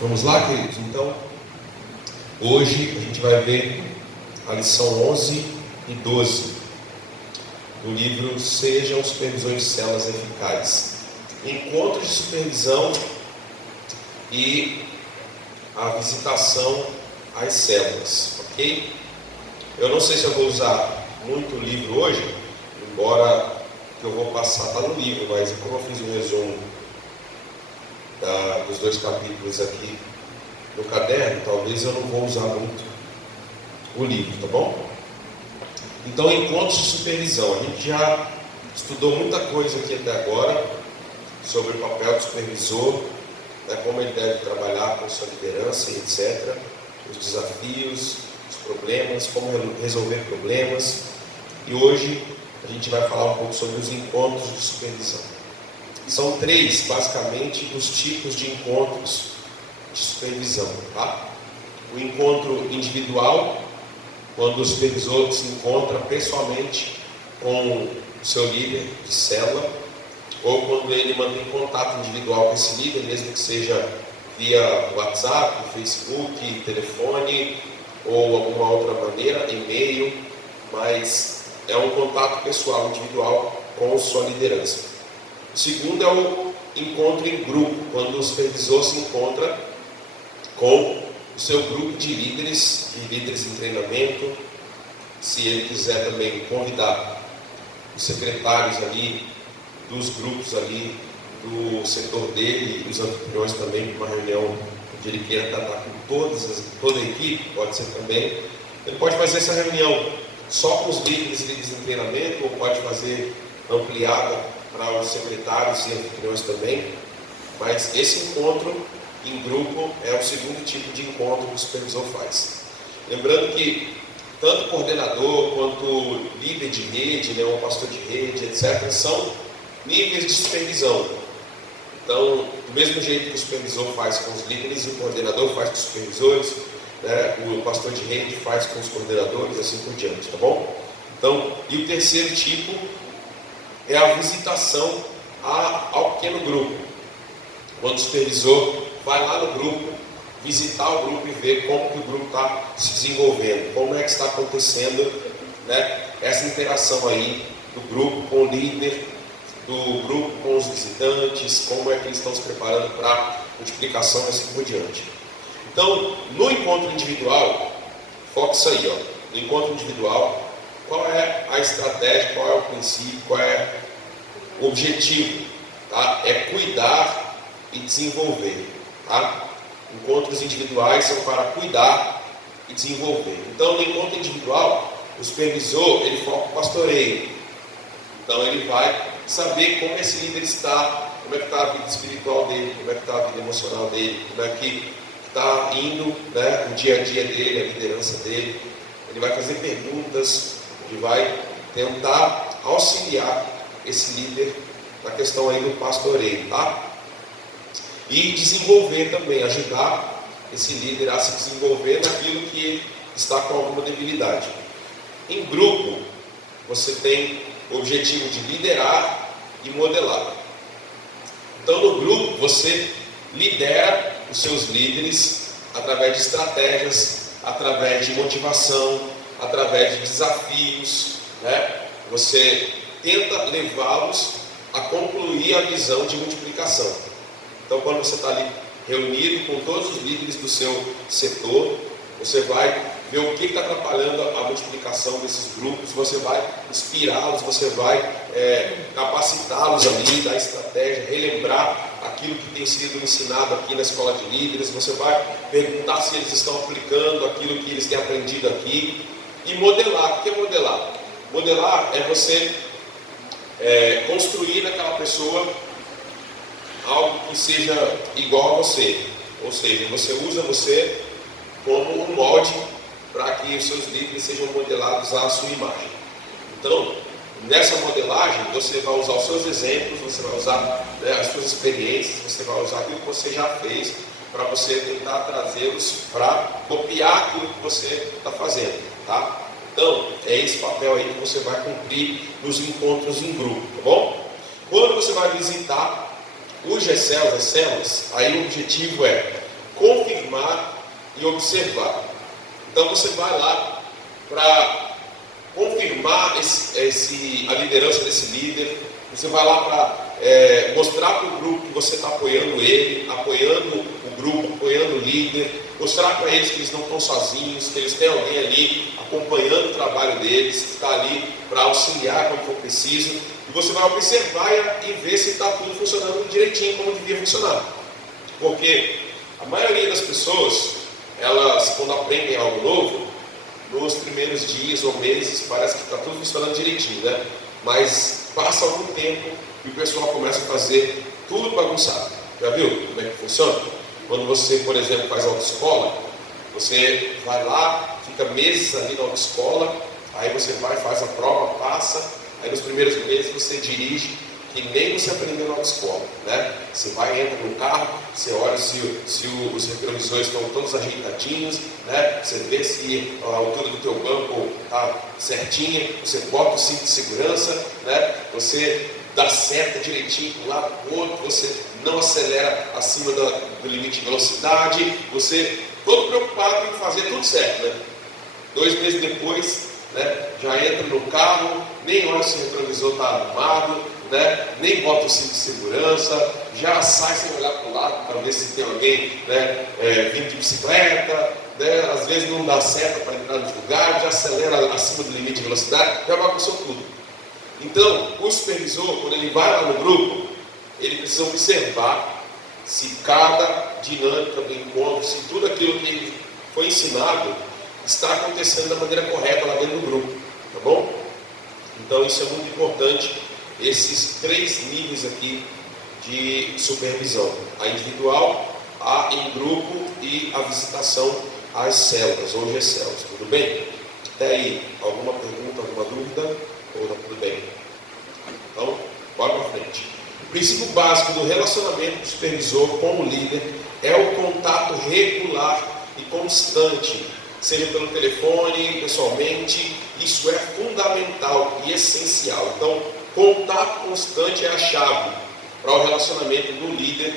Vamos lá, queridos? Então, hoje a gente vai ver a lição 11 e 12 do livro Sejam Supervisores de Células Eficazes. Encontros de supervisão e a visitação às células, ok? Eu não sei se eu vou usar muito o livro hoje, embora que eu vou passar, está no livro, mas como eu fiz um resumo dos 2 capítulos aqui no caderno, talvez eu não vou usar muito o livro, tá bom? Então, encontros de supervisão. A gente já estudou muita coisa aqui até agora sobre o papel do supervisor, né, como ele deve trabalhar com sua liderança e etc. Os desafios, os problemas, como resolver problemas. E hoje a gente vai falar um pouco sobre os encontros de supervisão. São 3, basicamente, os tipos de encontros de supervisão, tá? O encontro individual, quando o supervisor se encontra pessoalmente com o seu líder de célula, ou quando ele mantém contato individual com esse líder, mesmo que seja via WhatsApp, Facebook, telefone, ou alguma outra maneira, e-mail, mas é um contato pessoal, individual, com sua liderança. O segundo é o encontro em grupo, quando o supervisor se encontra com o seu grupo de líderes em treinamento. Se ele quiser também convidar os secretários ali, dos grupos ali, do setor dele e os anfitriões também, para uma reunião onde ele queira tratar com toda a equipe, pode ser também. Ele pode fazer essa reunião só com os líderes em treinamento, ou pode fazer ampliada para os secretários e anfitriões também, mas esse encontro em grupo é o segundo tipo de encontro que o supervisor faz. Lembrando que tanto coordenador quanto líder de rede, né, ou pastor de rede, etc., são níveis de supervisão. Então, do mesmo jeito que o supervisor faz com os líderes, o coordenador faz com os supervisores, né, o pastor de rede faz com os coordenadores, assim por diante, tá bom? Então, e o terceiro tipo é a visitação ao pequeno grupo. Quando o supervisor vai lá no grupo, visitar o grupo e ver como que o grupo está se desenvolvendo, como é que está acontecendo, né, essa interação aí do grupo com o líder, do grupo com os visitantes, como é que eles estão se preparando para a multiplicação e assim por diante. Então, no encontro individual, foca isso aí, ó, no encontro individual, qual é a estratégia, qual é o princípio, qual é o objetivo, tá? É cuidar e desenvolver, tá? Encontros individuais são para cuidar e desenvolver. Então, no encontro individual, o supervisor, ele foca o pastoreio. Então, ele vai saber como esse líder está, como é que está a vida espiritual dele, como é que está a vida emocional dele, como é que está indo, né, o dia a dia dele, a liderança dele. Ele vai fazer perguntas, ele vai tentar auxiliar esse líder na questão aí do pastoreio, tá? E desenvolver também, ajudar esse líder a se desenvolver naquilo que está com alguma debilidade. Em grupo, você tem o objetivo de liderar e modelar. Então, no grupo, você lidera os seus líderes através de estratégias, através de motivação, através de desafios, né? Você tenta levá-los a concluir a visão de multiplicação. Então, quando você está ali reunido com todos os líderes do seu setor, você vai ver o que está atrapalhando a multiplicação desses grupos, você vai inspirá-los, você vai capacitá-los ali, dar estratégia, relembrar aquilo que tem sido ensinado aqui na escola de líderes, você vai perguntar se eles estão aplicando aquilo que eles têm aprendido aqui, e modelar. O que é modelar? Modelar é você construir naquela pessoa algo que seja igual a você, ou seja, você usa você como um molde para que os seus líderes sejam modelados à sua imagem. Então, nessa modelagem, você vai usar os seus exemplos, você vai usar, né, as suas experiências, você vai usar aquilo que você já fez para você tentar trazê-los para copiar aquilo que você está fazendo, tá? Então, é esse papel aí que você vai cumprir nos encontros em grupo, tá bom? Quando você vai visitar os GCELs, as células, aí o objetivo é confirmar e observar. Então você vai lá para confirmar a liderança desse líder, você vai lá para mostrar para o grupo que você está apoiando ele, apoiando o grupo, apoiando o líder, mostrar para eles que eles não estão sozinhos, que eles têm alguém ali acompanhando o trabalho deles, que está ali para auxiliar quando for preciso, e você vai observar e ver se está tudo funcionando direitinho como devia funcionar. Porque a maioria das pessoas, elas, quando aprendem algo novo, nos primeiros dias ou meses, parece que está tudo funcionando direitinho, né? Mas passa algum tempo e o pessoal começa a fazer tudo bagunçado. Já viu como é que funciona? Quando você, por exemplo, faz autoescola, você vai lá, fica meses ali na autoescola, aí você vai, faz a prova, passa, aí nos primeiros meses você dirige, que nem você aprendeu na autoescola, né? Você vai, entra no carro, você olha se os retrovisores estão todos ajeitadinhos, né? Você vê se a altura do teu banco está certinha, você bota o cinto de segurança, né? Você dá seta direitinho para um lado para o outro, você não acelera acima do limite de velocidade, você todo preocupado em fazer tudo certo, né? 2 meses depois, né, já entra no carro, nem olha se o retrovisor está arrumado, né, nem bota o cinto de segurança, já sai sem olhar para o lado para ver se tem alguém, né, vindo de bicicleta, né, às vezes não dá seta para entrar nos lugares, já acelera acima do limite de velocidade, já bagunçou tudo. Então, o supervisor, quando ele vai lá no grupo, ele precisa observar se cada dinâmica do encontro, se tudo aquilo que ele foi ensinado está acontecendo da maneira correta lá dentro do grupo, tá bom? Então isso é muito importante, esses 3 níveis aqui de supervisão: a individual, a em grupo e a visitação às células ou G-células. Tudo bem? Até aí, alguma pergunta, alguma dúvida? Ou tá tudo bem? Então, bora para frente. O princípio básico do relacionamento do supervisor com o líder é o contato regular e constante, seja pelo telefone, pessoalmente. Isso é fundamental e essencial. Então, contato constante é a chave para o relacionamento do líder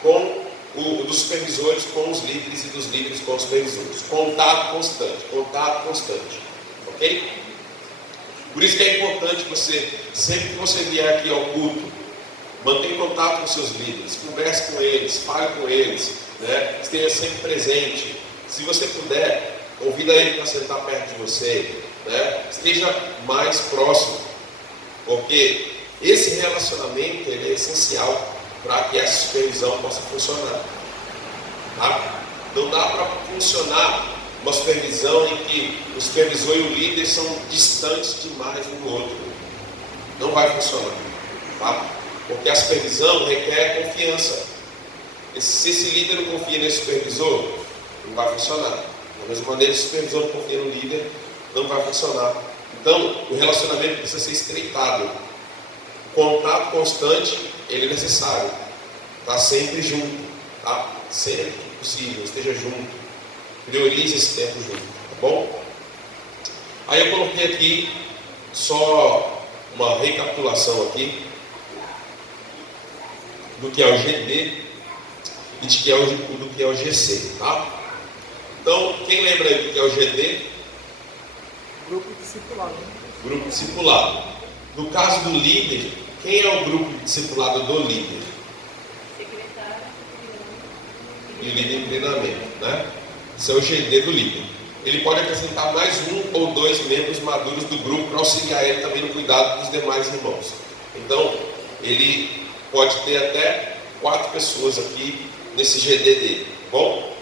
com dos supervisores com os líderes e dos líderes com os supervisores. Contato constante, ok? Por isso que é importante você, sempre que você vier aqui ao culto, mantenha contato com seus líderes, converse com eles, fale com eles, né? Esteja sempre presente. Se você puder, convida ele para sentar perto de você, né? Esteja mais próximo, porque esse relacionamento ele é essencial para que essa supervisão possa funcionar, tá? Não dá para funcionar uma supervisão em que o supervisor e o líder são distantes demais um do outro. Não vai funcionar, tá? Porque a supervisão requer confiança. Se esse líder não confia nesse supervisor, não vai funcionar. Da mesma maneira, se o supervisor não confia no líder, não vai funcionar. Então, o relacionamento precisa ser estreitado. O contato constante, ele é necessário. Está sempre junto, tá? Sempre que possível, esteja junto. Priorize esse tempo junto, tá bom? Aí eu coloquei aqui só uma recapitulação aqui do que é o GD e do que é o GC, tá? Então, quem lembra aí do que é o GD? Grupo discipulado. Grupo discipulado. No caso do líder, quem é o grupo discipulado do líder? Secretário. E o líder em treinamento, né? Isso é o GD do líder. Ele pode acrescentar mais 1 ou 2 membros maduros do grupo para auxiliar ele também no cuidado dos demais irmãos. Então, ele pode ter até 4 pessoas aqui nesse GD dele, tá bom?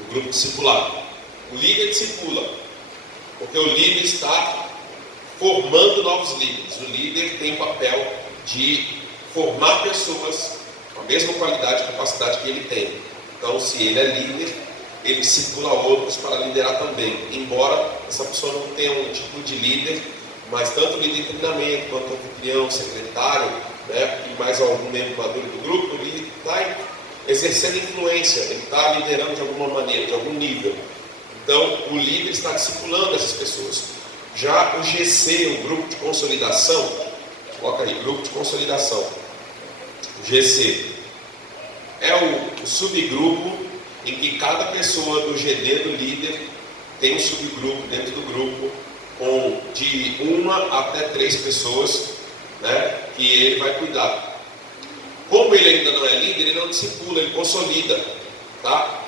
O grupo discipulado. O líder discipula, porque o líder está formando novos líderes. O líder tem o papel de formar pessoas com a mesma qualidade e capacidade que ele tem. Então, se ele é líder, ele discipula outros para liderar também. Embora essa pessoa não tenha um tipo de líder, mas tanto líder de treinamento, quanto anfitrião, secretário, né, e mais algum membro maduro do grupo, ele está exercendo influência, ele está liderando de alguma maneira, de algum nível. Então, o líder está discipulando essas pessoas. Já o GC, o grupo de consolidação, coloca aí, grupo de consolidação. O GC é o subgrupo em que cada pessoa do GD do líder tem um subgrupo dentro do grupo com de 1 até 3 pessoas, né, que ele vai cuidar. Como ele ainda não é líder, ele não discipula, ele consolida, tá?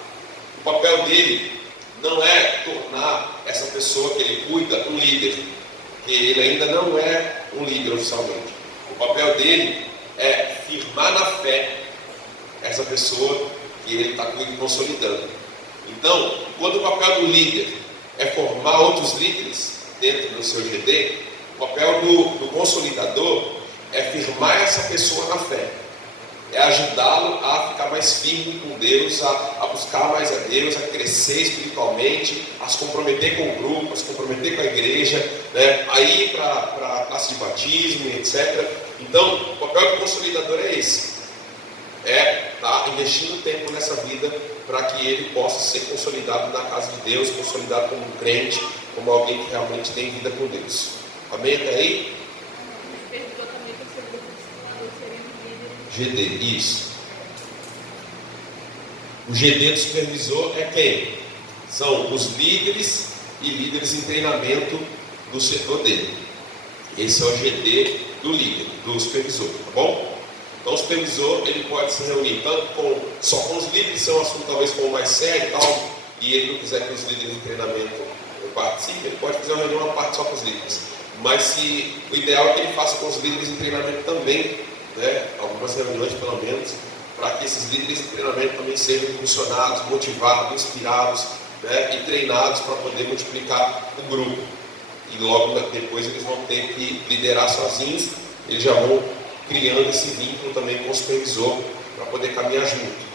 O papel dele não é tornar essa pessoa que ele cuida um líder, porque ele ainda não é um líder oficialmente. O papel dele é firmar na fé essa pessoa que ele está consolidando. Então, quando o papel do líder é formar outros líderes dentro do seu GD, o papel do consolidador é firmar essa pessoa na fé, é ajudá-lo a ficar mais firme com Deus, a buscar mais a Deus, a crescer espiritualmente, a se comprometer com o grupo, a se comprometer com a igreja, né? A ir para a classe de batismo, etc. Então, o papel do consolidador é esse, é estar investindo tempo nessa vida para que ele possa ser consolidado na casa de Deus, consolidado como um crente, como alguém que realmente tem vida com Deus. Amém até aí? Perguntou também para o seu grupo de seria um líder. GD, isso. O GD do supervisor é quem? São os líderes e líderes em treinamento do setor dele. Esse é o GD do líder, do supervisor, tá bom? Então o supervisor, ele pode se reunir tanto só com os líderes, se é um assunto talvez como mais sério e tal, e ele não quiser que os líderes de treinamento participem, ele pode fazer uma reunião à parte só com os líderes. Mas o ideal é que ele faça com os líderes de treinamento também, né? Algumas reuniões pelo menos, para que esses líderes de treinamento também sejam impulsionados, motivados, inspirados, né? E treinados para poder multiplicar o grupo. E logo depois eles vão ter que liderar sozinhos, eles já vão criando esse vínculo também com o supervisor para poder caminhar junto.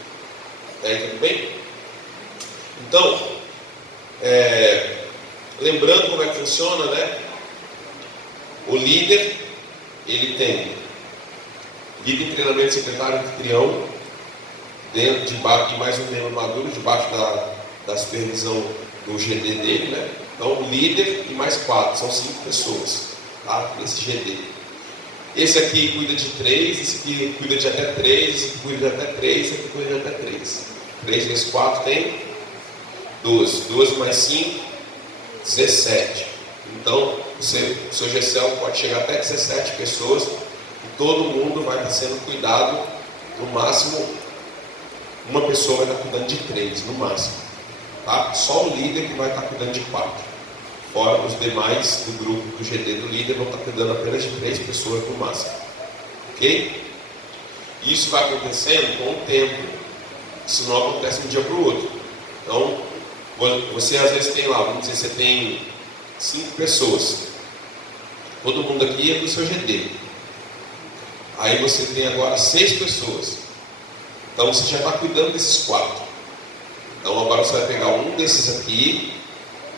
Aí, tudo bem? Então, lembrando como é que funciona, né? O líder, ele tem líder em treinamento, secretário anfitrião, dentro de mais um membro maduro, debaixo da supervisão do GD dele, né? Então, o líder e mais 4, são 5 pessoas, tá? Nesse GD. Esse aqui cuida de 3, esse aqui cuida de até 3, esse aqui cuida de até 3, esse aqui cuida de até 3. 3 vezes 4 tem 12. 12 mais 5, 17. Então, o seu GCL pode chegar até 17 pessoas e todo mundo vai estar sendo cuidado, no máximo, uma pessoa vai estar cuidando de 3, no máximo. Tá? Só o líder que vai estar cuidando de 4. Fora os demais do grupo do GD do líder vão estar cuidando apenas de 3 pessoas no máximo. Ok? Isso vai acontecendo com o tempo. Isso não acontece de um dia para o outro. Então, você às vezes tem lá, vamos dizer, você tem 5 pessoas. Todo mundo aqui é do seu GD. Aí você tem agora 6 pessoas. Então você já está cuidando desses 4. Então agora você vai pegar um desses aqui,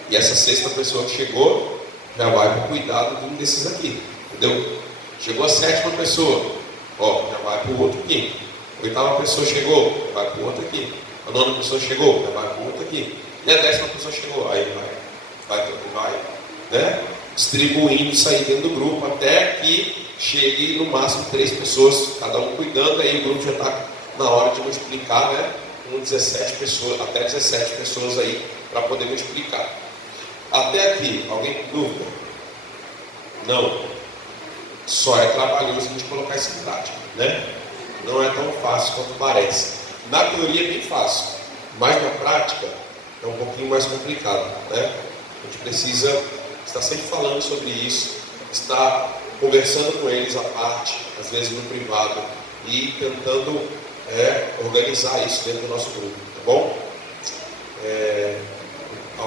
e essa 6ª pessoa que chegou, já vai para o cuidado de um desses aqui. Entendeu? Chegou a 7ª pessoa, ó, já vai para o outro aqui. A 8ª pessoa chegou, vai para o outro aqui. A 9ª pessoa chegou, já vai para o outro aqui. E a 10ª pessoa chegou, aí vai, né? Distribuindo isso aí dentro do grupo, até que chegue no máximo 3 pessoas, cada um cuidando, aí o grupo já está na hora de multiplicar, né? Com 17 pessoas, até 17 pessoas aí, para poder multiplicar. Até aqui, alguém com dúvida? Não. Só é trabalhoso a gente colocar isso em prática, né? Não é tão fácil quanto parece. Na teoria é bem fácil, mas na prática é um pouquinho mais complicado, né? A gente precisa estar sempre falando sobre isso, estar conversando com eles à parte, às vezes no privado, e tentando organizar isso dentro do nosso grupo, tá bom?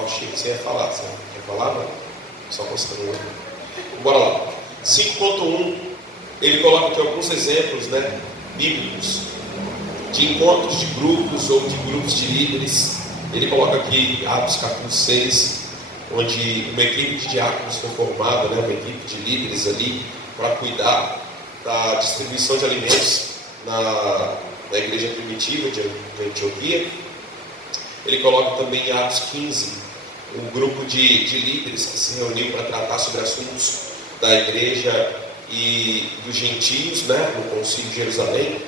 Chico, você ia falar, você quer falar? Não? Só mostrando. Bora lá. 5.1, ele coloca aqui alguns exemplos, né, bíblicos de encontros de grupos ou de grupos de líderes. Ele coloca aqui Atos capítulo 6, onde uma equipe de diáconos foi formada, né, uma equipe de líderes ali para cuidar da distribuição de alimentos na igreja primitiva de Antioquia. Ele coloca também em Atos 15 um grupo de líderes que se reuniu para tratar sobre assuntos da igreja e dos gentios, né, no Concílio de Jerusalém.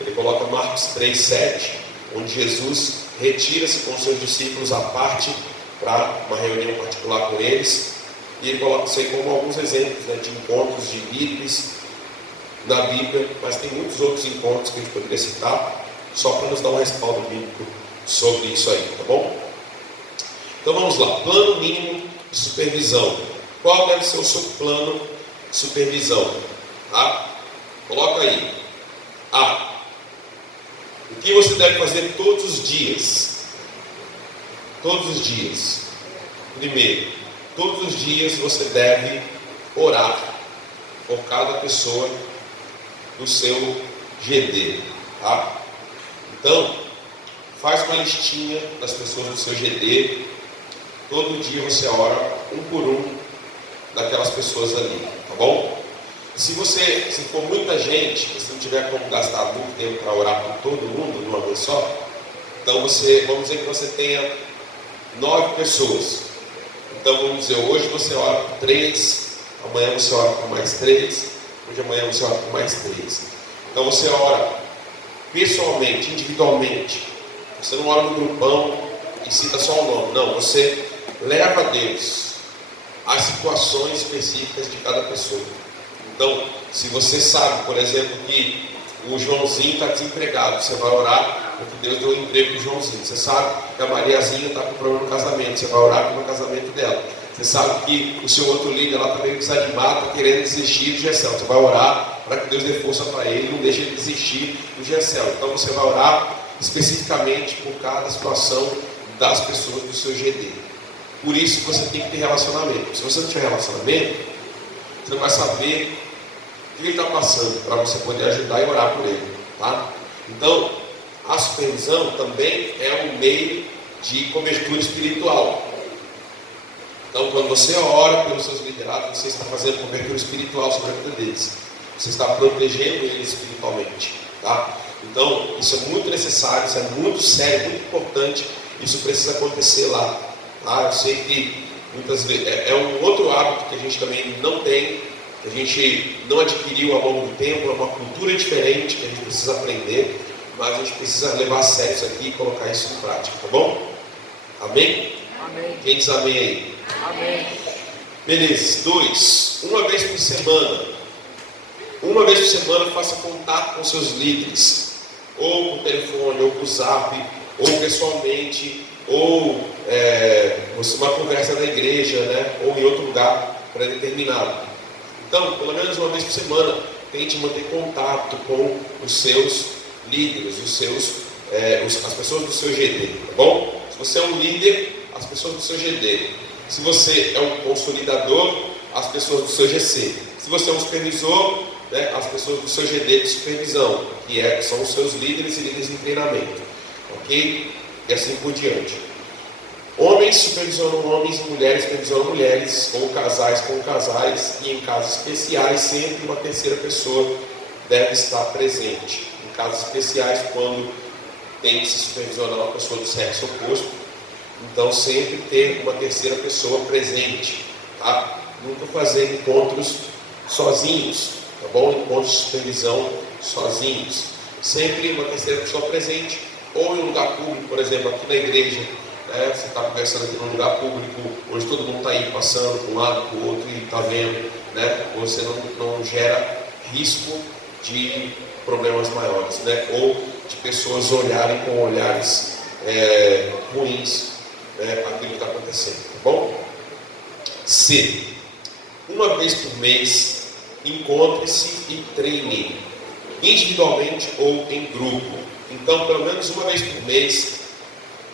Ele coloca Marcos 3:7, onde Jesus retira-se com os seus discípulos à parte para uma reunião particular com eles, e ele coloca isso aí como alguns exemplos, né, de encontros de líderes na Bíblia, mas tem muitos outros encontros que a gente poderia citar, só para nos dar um respaldo bíblico sobre isso aí, tá bom? Então vamos lá, plano mínimo de supervisão. Qual deve ser o seu plano de supervisão? Tá? Coloca aí. A. O que você deve fazer todos os dias? Todos os dias. Primeiro, todos os dias você deve orar por cada pessoa do seu GD. Tá? Então, faz uma listinha das pessoas do seu GD. Todo dia você ora um por um daquelas pessoas ali, tá bom? Se for muita gente, se não tiver como gastar muito tempo para orar por todo mundo de uma vez só, então vamos dizer que você tenha 9 pessoas. Então vamos dizer, hoje você ora por 3, amanhã você ora por mais 3, hoje amanhã você ora por mais 3. Então você ora pessoalmente, individualmente. Você não ora no grupão e cita só o nome. Não, você leva a Deus as situações específicas de cada pessoa. Então, se você sabe, por exemplo, que o Joãozinho está desempregado, você vai orar porque Deus deu um emprego para o Joãozinho. Você sabe que a Mariazinha está com problema no casamento, você vai orar pelo casamento dela. Você sabe que o seu outro líder lá está meio desanimado, está querendo desistir do Gessel. Você vai orar para que Deus dê força para ele, não deixe ele desistir do Gessel. Então você vai orar especificamente por cada situação das pessoas do seu GD. Por isso que você tem que ter relacionamento. Se você não tiver relacionamento, você não vai saber o que ele está passando para você poder ajudar e orar por ele. Tá? Então, a supervisão também é um meio de cobertura espiritual. Então, quando você ora pelos seus liderados, você está fazendo cobertura espiritual sobre a vida deles. Você está protegendo eles espiritualmente. Tá? Então, isso é muito necessário, isso é muito sério, muito importante. Isso precisa acontecer lá. Tá? Eu sei que muitas vezes é um outro hábito que a gente também não tem, que a gente não adquiriu ao longo do tempo, é uma cultura diferente que a gente precisa aprender, mas a gente precisa levar a sério isso aqui e colocar isso em prática, tá bom? Amém? Amém. Quem diz amém aí? Amém. Beleza. 2. Uma vez por semana. Uma vez por semana faça contato com seus líderes, ou por telefone, ou por zap, ou pessoalmente, ou uma conversa na igreja, né? Ou em outro lugar pré-determinado. Então, pelo menos uma vez por semana, tente manter contato com os seus líderes, as pessoas do seu GD, tá bom? Se você é um líder, as pessoas do seu GD. Se você é um consolidador, as pessoas do seu GC. Se você é um supervisor, né, as pessoas do seu GD de supervisão, que são os seus líderes e líderes em treinamento. Ok? E assim por diante. Homens supervisionam homens e mulheres supervisionam mulheres, ou casais com casais, e em casos especiais, sempre uma terceira pessoa deve estar presente. Em casos especiais, quando tem que se supervisionar uma pessoa do sexo oposto, então sempre ter uma terceira pessoa presente, tá? Nunca fazer encontros sozinhos, tá bom? Encontros de supervisão sozinhos. Sempre uma terceira pessoa presente, ou em um lugar público, por exemplo, aqui na igreja, né? Você está conversando aqui num lugar público, onde todo mundo está aí passando para um lado, para o outro e está vendo, né? Você não gera risco de problemas maiores, né? Ou de pessoas olharem com olhares ruins, né, aquilo que está acontecendo, tá bom? C. Uma vez por mês, encontre-se e treine, individualmente ou em grupo. Então, pelo menos uma vez por mês,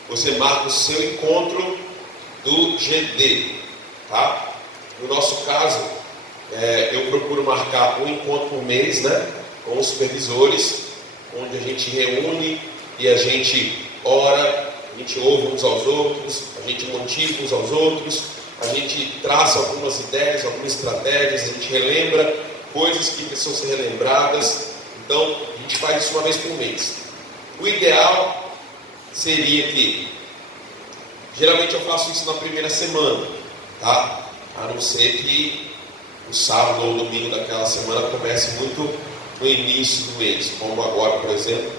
você marca o seu encontro do GD, tá? No nosso caso, eu procuro marcar um encontro por mês, né, com os supervisores, onde a gente reúne e a gente ora, a gente ouve uns aos outros, a gente motiva uns aos outros, a gente traça algumas ideias, algumas estratégias, a gente relembra coisas que precisam ser relembradas. Então, a gente faz isso uma vez por mês. O ideal seria que, geralmente eu faço isso na primeira semana, tá? A não ser que o sábado ou o domingo daquela semana comece muito no início do mês, como agora, por exemplo.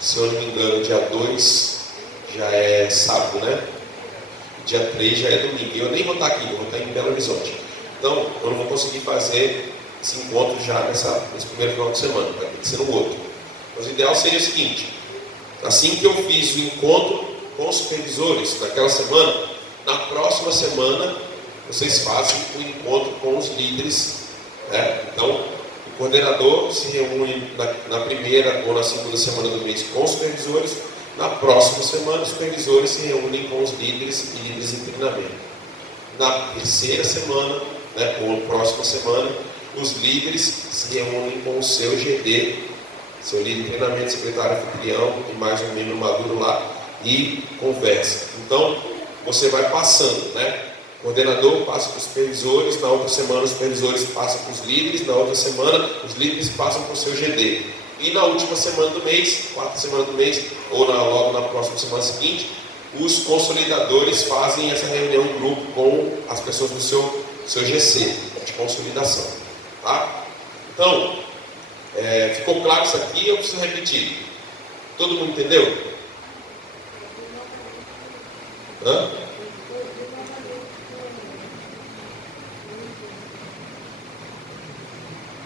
Se eu não me engano, dia 2 já é sábado, né? Dia 3 já é domingo. E eu nem vou estar aqui, eu vou estar em Belo Horizonte. Então, eu não vou conseguir fazer esse encontro já nesse primeiro final de semana, vai ter que ser no outro. Mas o ideal seria o seguinte: assim que eu fiz o encontro com os supervisores naquela semana, na próxima semana vocês fazem o encontro com os líderes, né? Então, o coordenador se reúne na primeira ou na segunda semana do mês com os supervisores. Na próxima semana, os supervisores se reúnem com os líderes e líderes em treinamento. Na terceira semana, né, ou próxima semana, os líderes se reúnem com o seu GD, seu líder de treinamento, secretário anfitrião e mais um membro maduro lá, e conversa. Então, você vai passando, né? O coordenador passa para os supervisores, na outra semana os supervisores passam para os líderes, na outra semana os líderes passam para o seu GD. E na última semana do mês, quarta semana do mês, ou logo na próxima semana seguinte, os consolidadores fazem essa reunião em grupo com as pessoas do seu GC, de consolidação. Tá? Então, ficou claro isso aqui? Eu preciso repetir. Todo mundo entendeu? Hã?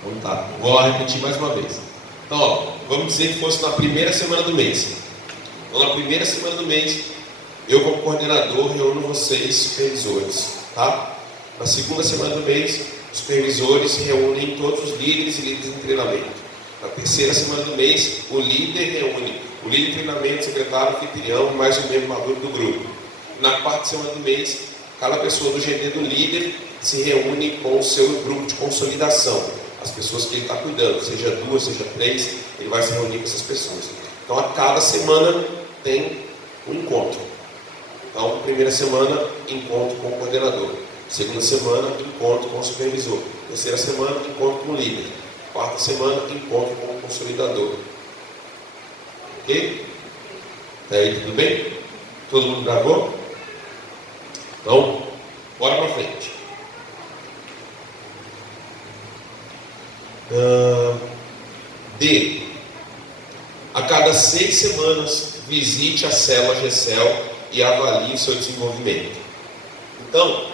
Então tá, vou repetir mais uma vez. Então, ó, vamos dizer que fosse na primeira semana do mês. Então, na primeira semana do mês, eu como coordenador reúno vocês, supervisores, tá? Na segunda semana do mês, os supervisores se reúnem todos os líderes e líderes em treinamento. Na terceira semana do mês, o líder reúne o líder de treinamento, secretário, anfitrião e mais um membro maduro do grupo. Na quarta semana do mês, cada pessoa do GD do líder se reúne com o seu grupo de consolidação. As pessoas que ele está cuidando, seja 2, seja 3, ele vai se reunir com essas pessoas. Então, a cada semana tem um encontro. Então, primeira semana, encontro com o coordenador. Segunda semana, encontro com o supervisor. Terceira semana, encontro com o líder. Quarta semana, encontro com o consolidador. Ok? Até aí, tudo bem? Todo mundo gravou? Então, bora para frente. D. A cada 6 semanas, visite a célula GECEL e avalie o seu desenvolvimento. Então,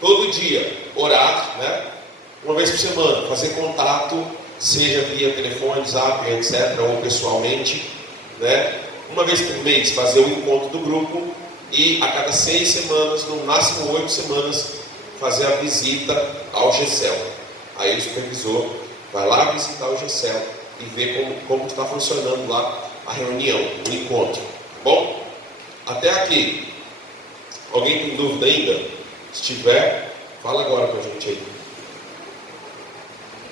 todo dia, orar, né? Uma vez por semana, fazer contato, seja via telefone, zap, etc., ou pessoalmente, né? Uma vez por mês, fazer o encontro do grupo e a cada 6 semanas, no máximo 8 semanas, fazer a visita ao GECEL. Aí o supervisor vai lá visitar o GECEL e ver como está funcionando lá a reunião, o encontro. Bom? Até aqui. Alguém tem dúvida ainda? Se tiver, fala agora com a gente aí.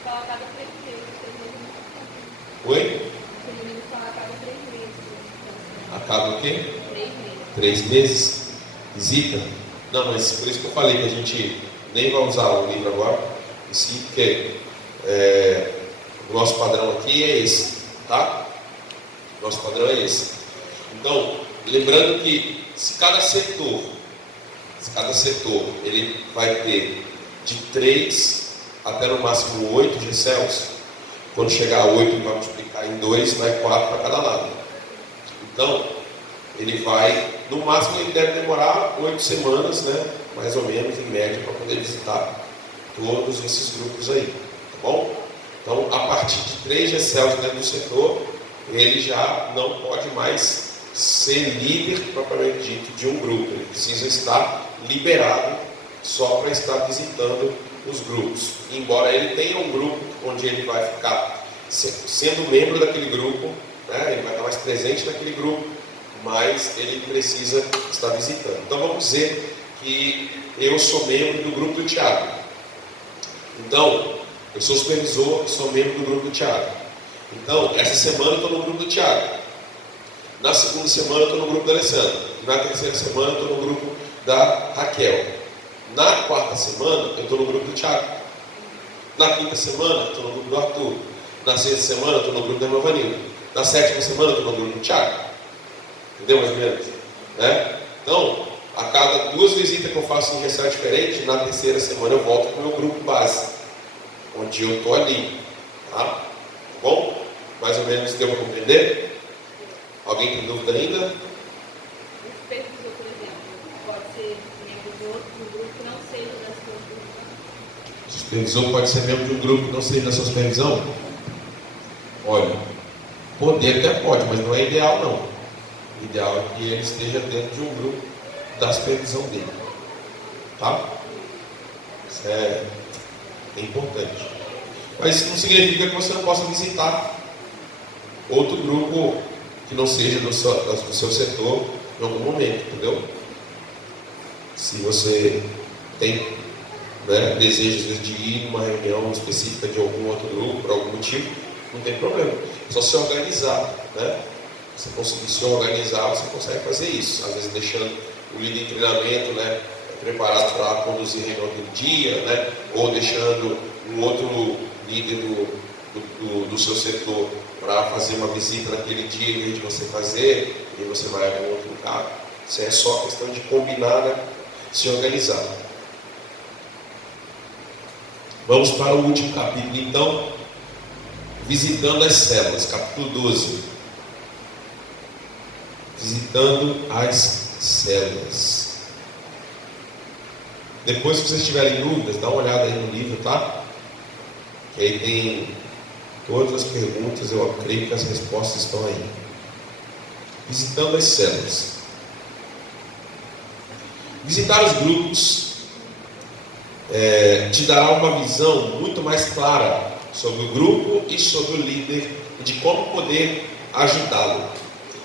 Fala a cada 3 meses. Oi? Fala a cada 3 meses. Acaba o quê? 3 meses. 3 meses? Visita? Não, mas por isso que eu falei que a gente nem vai usar o livro agora, em si, porque o nosso padrão aqui é esse, tá? Nosso padrão é esse. Então, lembrando que se cada setor ele vai ter de 3 até no máximo 8 GECELs, quando chegar a 8 ele vai multiplicar em 2, vai 4 para cada lado. Então, ele vai, no máximo ele deve demorar 8 semanas, né? Mais ou menos, em média, para poder visitar todos esses grupos aí, tá bom? Então, a partir de 3 GECELs dentro do setor, ele já não pode mais ser líder, propriamente dito, de um grupo. Ele precisa estar liberado só para estar visitando os grupos. Embora ele tenha um grupo onde ele vai ficar sendo membro daquele grupo, né? Ele vai estar mais presente naquele grupo, mas ele precisa estar visitando. Então, vamos dizer que eu sou membro do grupo do Tiago. Então, eu sou supervisor, sou membro do grupo do Tiago. Então, essa semana eu estou no grupo do Tiago. Na segunda semana eu estou no grupo da Alessandra. Na terceira semana eu estou no grupo da Raquel. Na quarta semana eu estou no grupo do Tiago. Na quinta semana eu estou no grupo do Arthur. Na sexta semana eu estou no grupo da Novanilda. Na sétima semana eu estou no grupo do Tiago. Entendeu mais ou menos? Né? Então, a cada 2 visitas que eu faço em GECEL diferente, na terceira semana eu volto para o meu grupo base, onde eu estou ali. Tá? Bom? Mais ou menos deu para compreender? Alguém tem dúvida ainda? O supervisor, por exemplo, pode ser membro de outro grupo que não seja da sua supervisão? O supervisor pode ser membro de um grupo que não seja da sua supervisão? Olha, poder até pode, mas não é ideal não. O ideal é que ele esteja dentro de um grupo da supervisão dele. Tá? Isso é importante. Mas isso não significa que você não possa visitar outro grupo que não seja do seu setor em algum momento, entendeu? Se você tem desejo de ir numa reunião específica de algum outro grupo, por algum motivo, não tem problema. É só se organizar, né? Se conseguir se organizar, você consegue fazer isso. Às vezes deixando o líder de treinamento, né, preparado para conduzir a reunião do dia, né? Ou deixando um outro líder do seu setor para fazer uma visita naquele dia, em vez de você fazer, e você vai a um outro lugar. Isso é só questão de combinar, né? Se organizar. Vamos para o último capítulo, então, visitando as células, capítulo 12. Visitando as células. Depois, se vocês tiverem dúvidas, dá uma olhada aí no livro, tá? Que aí tem todas as perguntas, eu creio que as respostas estão aí. Visitando as células. Visitar os grupos te dará uma visão muito mais clara sobre o grupo e sobre o líder e de como poder ajudá-lo.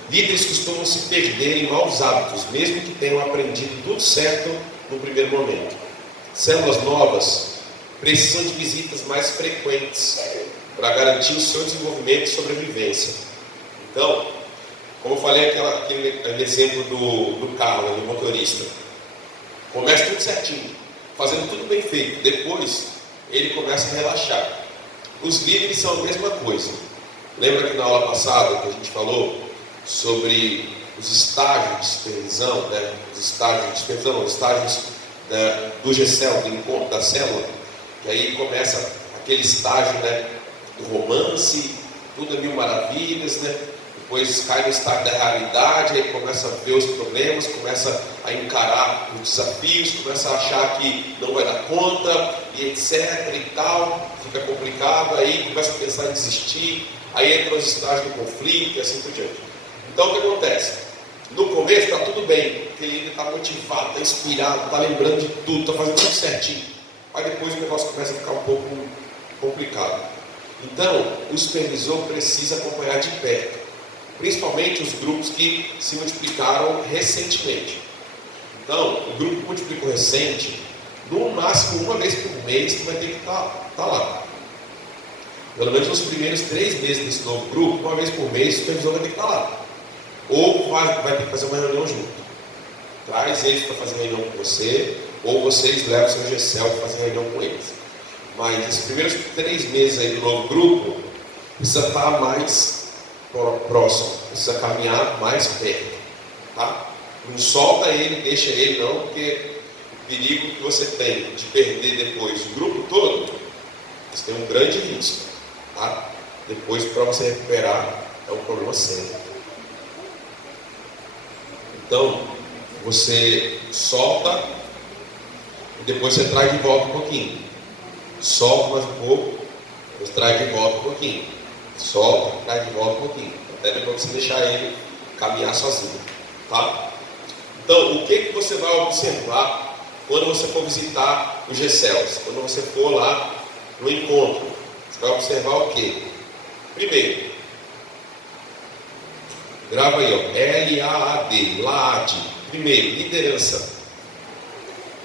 Líderes costumam se perder em maus hábitos, mesmo que tenham aprendido tudo certo no primeiro momento. Células novas precisam de visitas mais frequentes para garantir o seu desenvolvimento e sobrevivência. Então, como eu falei aquele exemplo do carro, do motorista, começa tudo certinho, fazendo tudo bem feito. Depois, ele começa a relaxar. Os líderes são a mesma coisa. Lembra que na aula passada que a gente falou sobre os estágios de supervisão, né? Os estágios do GCL, do encontro da célula, que aí começa aquele estágio, né, do romance, tudo é mil maravilhas, né? Depois cai no estágio da realidade, aí começa a ver os problemas, começa a encarar os desafios, começa a achar que não vai dar conta, e etc e tal, fica complicado, aí começa a pensar em desistir, aí entra nos estágios do conflito e assim por diante. Então o que acontece? No começo está tudo bem, porque ele está motivado, está inspirado, está lembrando de tudo, está fazendo tudo certinho. Mas depois o negócio começa a ficar um pouco complicado. Então, o supervisor precisa acompanhar de perto, principalmente os grupos que se multiplicaram recentemente. Então, o grupo que multiplicou recente, no máximo uma vez por mês, tu vai ter que estar lá. Pelo menos nos primeiros 3 meses desse novo grupo, uma vez por mês, o supervisor vai ter que estar lá. Ou vai ter que fazer uma reunião junto. Traz eles para fazer reunião com você, ou vocês levam o seu GCL para fazer reunião com eles. Mas esses primeiros 3 meses aí do novo grupo, precisa estar mais próximo, precisa caminhar mais perto. Tá? Não solta ele, deixa ele não, porque o perigo que você tem de perder depois o grupo todo, você tem um grande risco. Tá? Depois, para você recuperar, é um problema sério. Então, você solta e depois você traz de volta um pouquinho. Solta mais um pouco, depois traz de volta um pouquinho. Solta, traz de volta um pouquinho. Até depois você deixar ele caminhar sozinho. Tá? Então, o que você vai observar quando você for visitar o GCELS? Quando você for lá no encontro, você vai observar o quê? Primeiro, grava aí, ó, L-A-A-D, LAAD. Primeiro, liderança.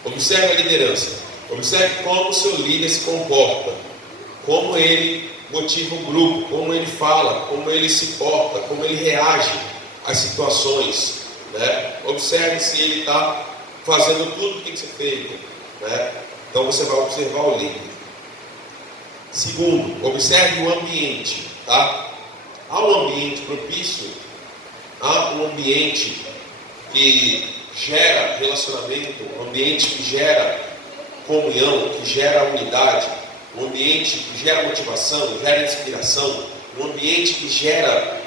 Observe a liderança. Observe como o seu líder se comporta, como ele motiva o grupo, como ele fala, como ele se porta, como ele reage às situações, né? Observe se ele está fazendo tudo o que tem que ser feito, né? Então você vai observar o líder. Segundo, observe o ambiente, tá? Há um ambiente propício, há um ambiente que gera relacionamento, um ambiente que gera comunhão, que gera unidade, um ambiente que gera motivação, gera inspiração, um ambiente que gera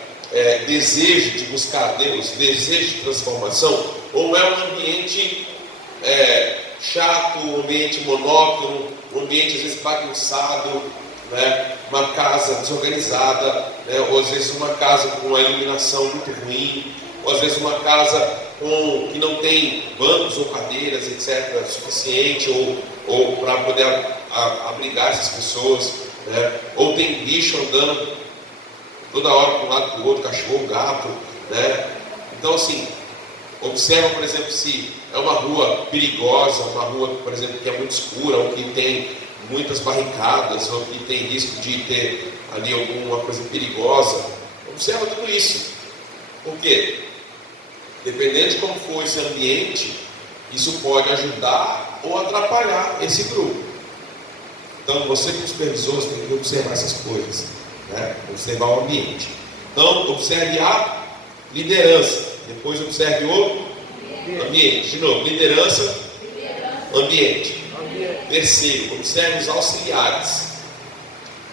desejo de buscar Deus, desejo de transformação, ou é um ambiente chato, um ambiente monótono, um ambiente às vezes bagunçado, né? Uma casa desorganizada, né? Ou às vezes uma casa com uma iluminação muito ruim, ou às vezes uma casa que não tem bancos ou cadeiras, etc., suficiente, ou para poder abrigar essas pessoas, né? Ou tem bicho andando toda hora para um lado para o outro, cachorro, gato, né? Então, assim, observa, por exemplo, se é uma rua perigosa, uma rua, por exemplo, que é muito escura, ou que tem muitas barricadas, ou que tem risco de ter ali alguma coisa perigosa. Observa tudo isso. Por quê? Dependendo de como for esse ambiente, isso pode ajudar ou atrapalhar esse grupo. Então, você como supervisor tem que observar essas coisas, né? Observar o ambiente. Então, observe a liderança. Depois observe o ambiente. De novo, liderança, ambiente. Terceiro, observe os auxiliares.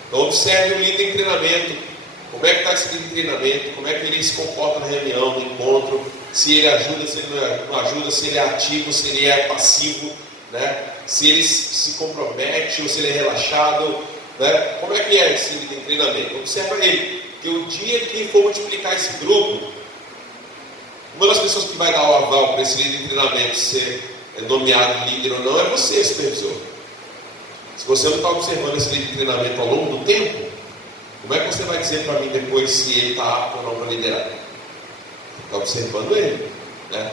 Então, observe o líder em treinamento. Como é que está esse líder em treinamento? Como é que ele se comporta na reunião, no encontro? Se ele ajuda, se ele não ajuda, se ele é ativo, se ele é passivo, né? Se ele se compromete ou se ele é relaxado, né? Como é que é esse líder em treinamento? Observa ele, que o dia que for multiplicar esse grupo, uma das pessoas que vai dar o aval para esse líder em treinamento ser nomeado líder ou não é você, supervisor. Se você não está observando esse líder em treinamento ao longo do tempo, como é que você vai dizer para mim depois se ele está apto ou não para liderar? Você está observando ele, né?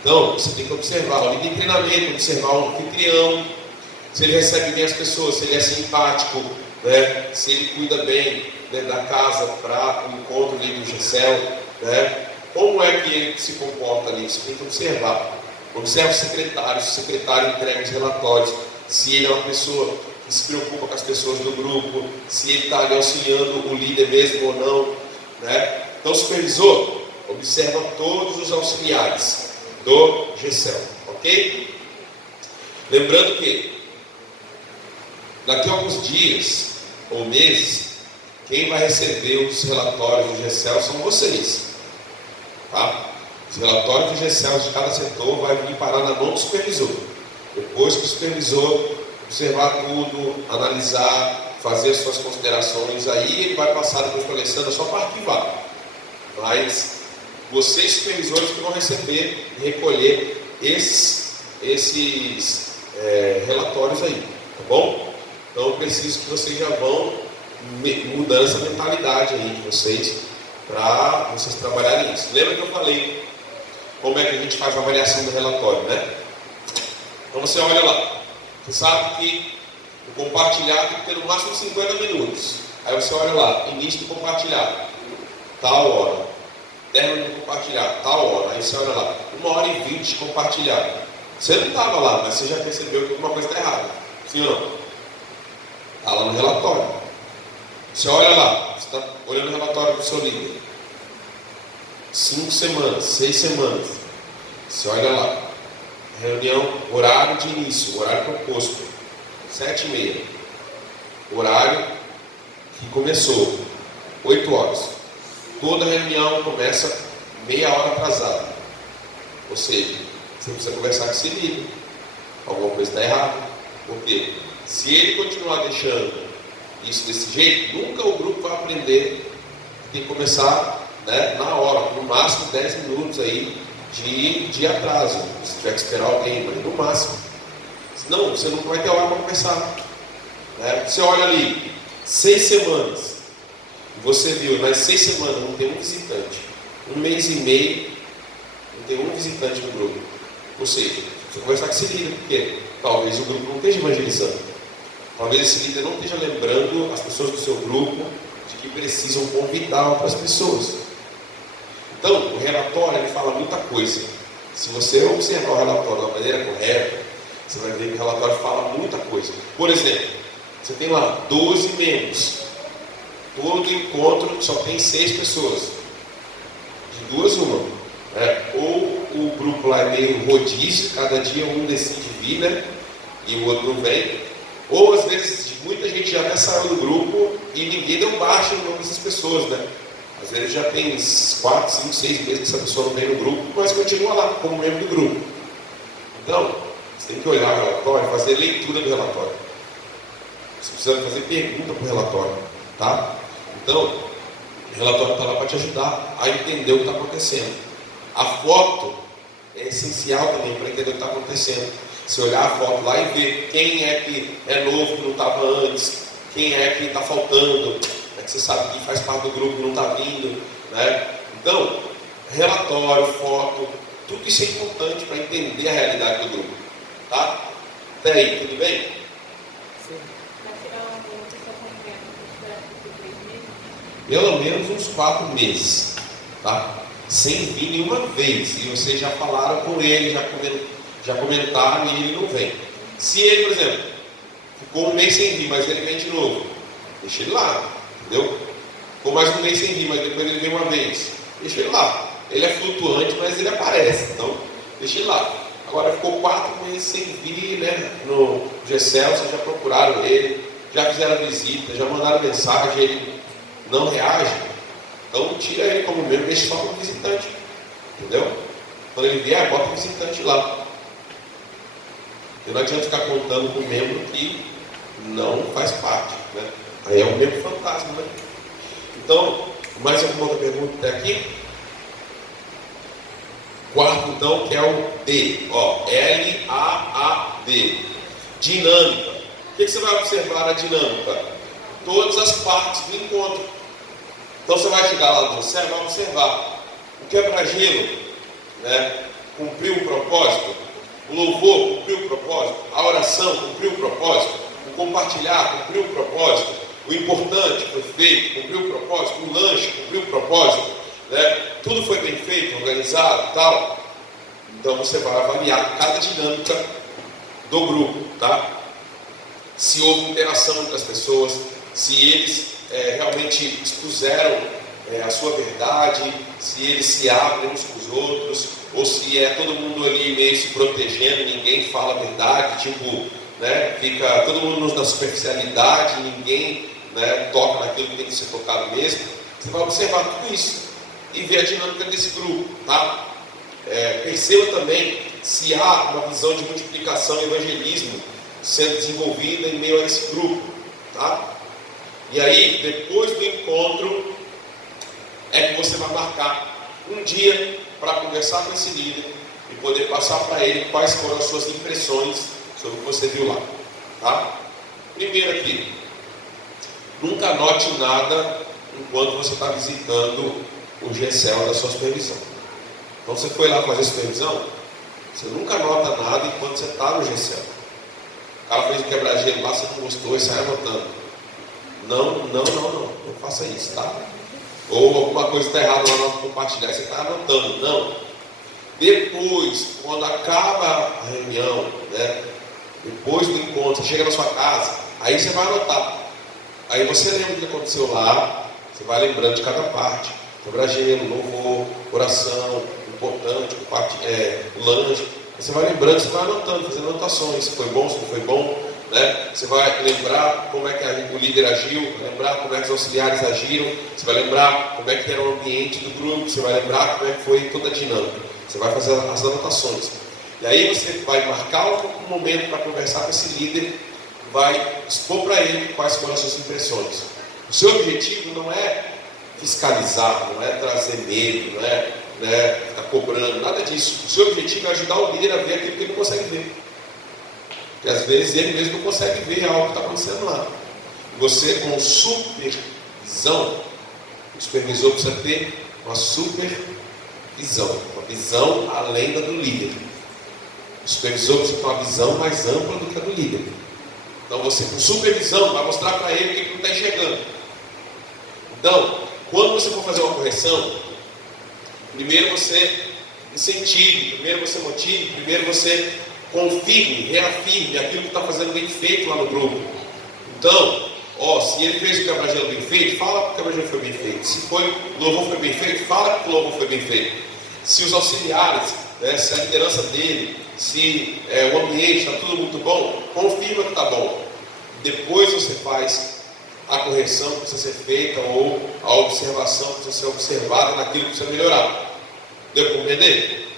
Então, você tem que observar o líder em treinamento, observar o anfitrião, se ele recebe bem as pessoas, se ele é simpático, né? Se ele cuida bem, né, da casa para o encontro ali do Gessel, né? Como é que ele se comporta ali? Você tem que observar. Observe o secretário entrega os relatórios, se ele é uma pessoa que se preocupa com as pessoas do grupo, se ele está ali auxiliando o líder mesmo ou não, né? Então, supervisor, observa todos os auxiliares do Gessel, ok? Lembrando que daqui a alguns dias ou meses, quem vai receber os relatórios do Gessel são vocês, tá? Os relatórios do Gessel de cada setor vai vir parar na mão do supervisor. Depois que o supervisor observar tudo, analisar, fazer as suas considerações, aí ele vai passar depois para a Alessandra só para arquivar. Mas vocês, supervisores, que vão receber e recolher esses relatórios aí, tá bom? Então eu preciso que vocês já vão mudando essa mentalidade aí de vocês, para vocês trabalharem isso. Lembra que eu falei como é que a gente faz a avaliação do relatório, né? Então você olha lá, você sabe que o compartilhado tem que ter no máximo 50 minutos. Aí você olha lá, início do compartilhado, tal hora, término do compartilhado, tal hora. Aí você olha lá, 1h20 de compartilhado. Você não estava lá, mas você já percebeu que alguma coisa está errada, sim ou não? Está lá no relatório. Você olha lá, você está olhando o relatório do seu líder, 5 semanas, 6 semanas. Você olha lá, reunião, horário de início, horário proposto, 7h30. Horário que começou, 8 horas. Toda reunião começa meia hora atrasada. Ou seja, você precisa conversar com esse líder. Alguma coisa está errada. Por quê? Se ele continuar deixando isso desse jeito, nunca o grupo vai aprender. Tem que começar, né, na hora, no máximo 10 minutos aí de atraso. Se tiver que esperar alguém, mas no máximo. Senão, você não vai ter hora para começar. Né? Você olha ali, 6 semanas, e você viu, nas 6 semanas não tem um visitante. 1 mês e meio, não tem um visitante no grupo. Ou seja, você conversar com esse líder, porque talvez o grupo não esteja evangelizando. Talvez esse líder não esteja lembrando as pessoas do seu grupo de que precisam convidar outras pessoas. Então, o relatório ele fala muita coisa. Se você observar o relatório da maneira correta, você vai ver que o relatório fala muita coisa. Por exemplo, você tem lá 12 membros. Todo encontro só tem 6 pessoas. De 2 uma. Né? Ou o grupo lá é meio rodízio, cada dia um decide vir, né? E o outro não vem. Ou às vezes muita gente já até saiu do grupo e ninguém deu baixa no nome dessas pessoas, né? Às vezes já tem 4, 5, 6 meses que essa pessoa não vem no grupo, mas continua lá como membro do grupo. Então, você tem que olhar o relatório, fazer leitura do relatório. Você precisa fazer pergunta para o relatório, tá? Então, o relatório está lá para te ajudar a entender o que está acontecendo. A foto é essencial também para entender o que está acontecendo. Você olhar a foto lá e ver quem é que é novo que não estava antes, quem é que está faltando, é que você sabe que faz parte do grupo e não está vindo, né? Então, relatório, foto, tudo isso é importante para entender a realidade do grupo, tá? Até aí, tudo bem? Sim. Para tirar uma pessoa acompanhada, esperar por 3 meses. Pelo menos uns 4 meses, tá? Sem vir nenhuma vez. E vocês já falaram com ele, já comentaram e ele não vem. Se ele, por exemplo, ficou um mês sem vir, mas ele vem de novo, deixa ele lá, entendeu? Ficou mais um mês sem vir, mas depois ele vem uma vez, deixa ele lá. Ele é flutuante, mas ele aparece, então deixa ele lá. Agora ficou 4 meses sem vir, né? No GCL, vocês já procuraram ele, já fizeram visita, já mandaram mensagem, ele não reage, então tira ele como membro, deixa só como visitante, entendeu? Quando ele vier, bota o visitante lá. E não adianta ficar contando com um membro que não faz parte, né? Aí é um membro fantasma, né? Então, mais alguma outra pergunta até aqui? Quarto, então, que é o D, ó, L-A-A-D, dinâmica. O que você vai observar na dinâmica? Todas as partes do encontro. Então você vai chegar lá no GCL e vai observar o quebra-gelo, né, cumpriu o propósito, o louvor cumpriu o propósito, a oração cumpriu o propósito, o compartilhar cumpriu o propósito, o importante foi feito, cumpriu o propósito, o lanche cumpriu o propósito, né, tudo foi bem feito, organizado e tal. Então você vai avaliar cada dinâmica do grupo, tá? Se houve interação entre as pessoas, se eles realmente expuseram a sua verdade, se eles se abrem uns com os outros, ou se é todo mundo ali meio se protegendo, ninguém fala a verdade, tipo, né, fica todo mundo na superficialidade, ninguém, né, toca naquilo que tem que ser tocado mesmo. Você vai observar tudo isso e ver a dinâmica desse grupo, tá? Perceba também se há uma visão de multiplicação e evangelismo sendo desenvolvida em meio a esse grupo, tá? E aí, depois do encontro, é que você vai marcar um dia para conversar com esse líder e poder passar para ele quais foram as suas impressões sobre o que você viu lá, tá? Primeiro aqui, nunca anote nada enquanto você está visitando o GCL da sua supervisão. Então você foi lá fazer supervisão, você nunca anota nada enquanto você está no GCL. O cara fez um quebra-gelo lá, você não gostou e sai anotando. Não faça isso, tá? Ou alguma coisa está errada lá no compartilhar, você está anotando. Não. Depois, quando acaba a reunião, né? Depois do encontro, você chega na sua casa, aí você vai anotar. Aí você lembra o que aconteceu lá, você vai lembrando de cada parte. Quebra-gelo, louvor, oração, importante, lanche. Você vai lembrando, você vai anotando, fazendo anotações, se foi bom, se não foi bom, né? Você vai lembrar como é que o líder agiu, vai lembrar como é que os auxiliares agiram, você vai lembrar como é que era o ambiente do grupo, você vai lembrar como é que foi toda a dinâmica. Você vai fazer as anotações. E aí você vai marcar um momento para conversar com esse líder, vai expor para ele quais foram as suas impressões. O seu objetivo não é fiscalizar, não é trazer medo, não é ficar cobrando, nada disso. O seu objetivo é ajudar o líder a ver aquilo que ele não consegue ver. Porque às vezes ele mesmo não consegue ver algo que está acontecendo lá. Você, com supervisão, o supervisor precisa ter uma supervisão, uma visão além da do líder. O supervisor precisa ter uma visão mais ampla do que a do líder. Então você, com supervisão, vai mostrar para ele o que ele não está enxergando. Então, quando você for fazer uma correção, primeiro você incentive, primeiro você motive, primeiro você confirme, reafirme aquilo que está fazendo bem feito lá no grupo. Então, se ele fez o quebra-gelo bem feito, fala que o quebra-gelo foi bem feito. Se o louvor foi bem feito, fala que o louvor foi bem feito. Se os auxiliares, se a liderança dele, se o ambiente está tudo muito bom, confirma que está bom. Depois você faz a correção que precisa ser feita ou a observação que precisa ser observada naquilo que precisa melhorar. Deu para compreender?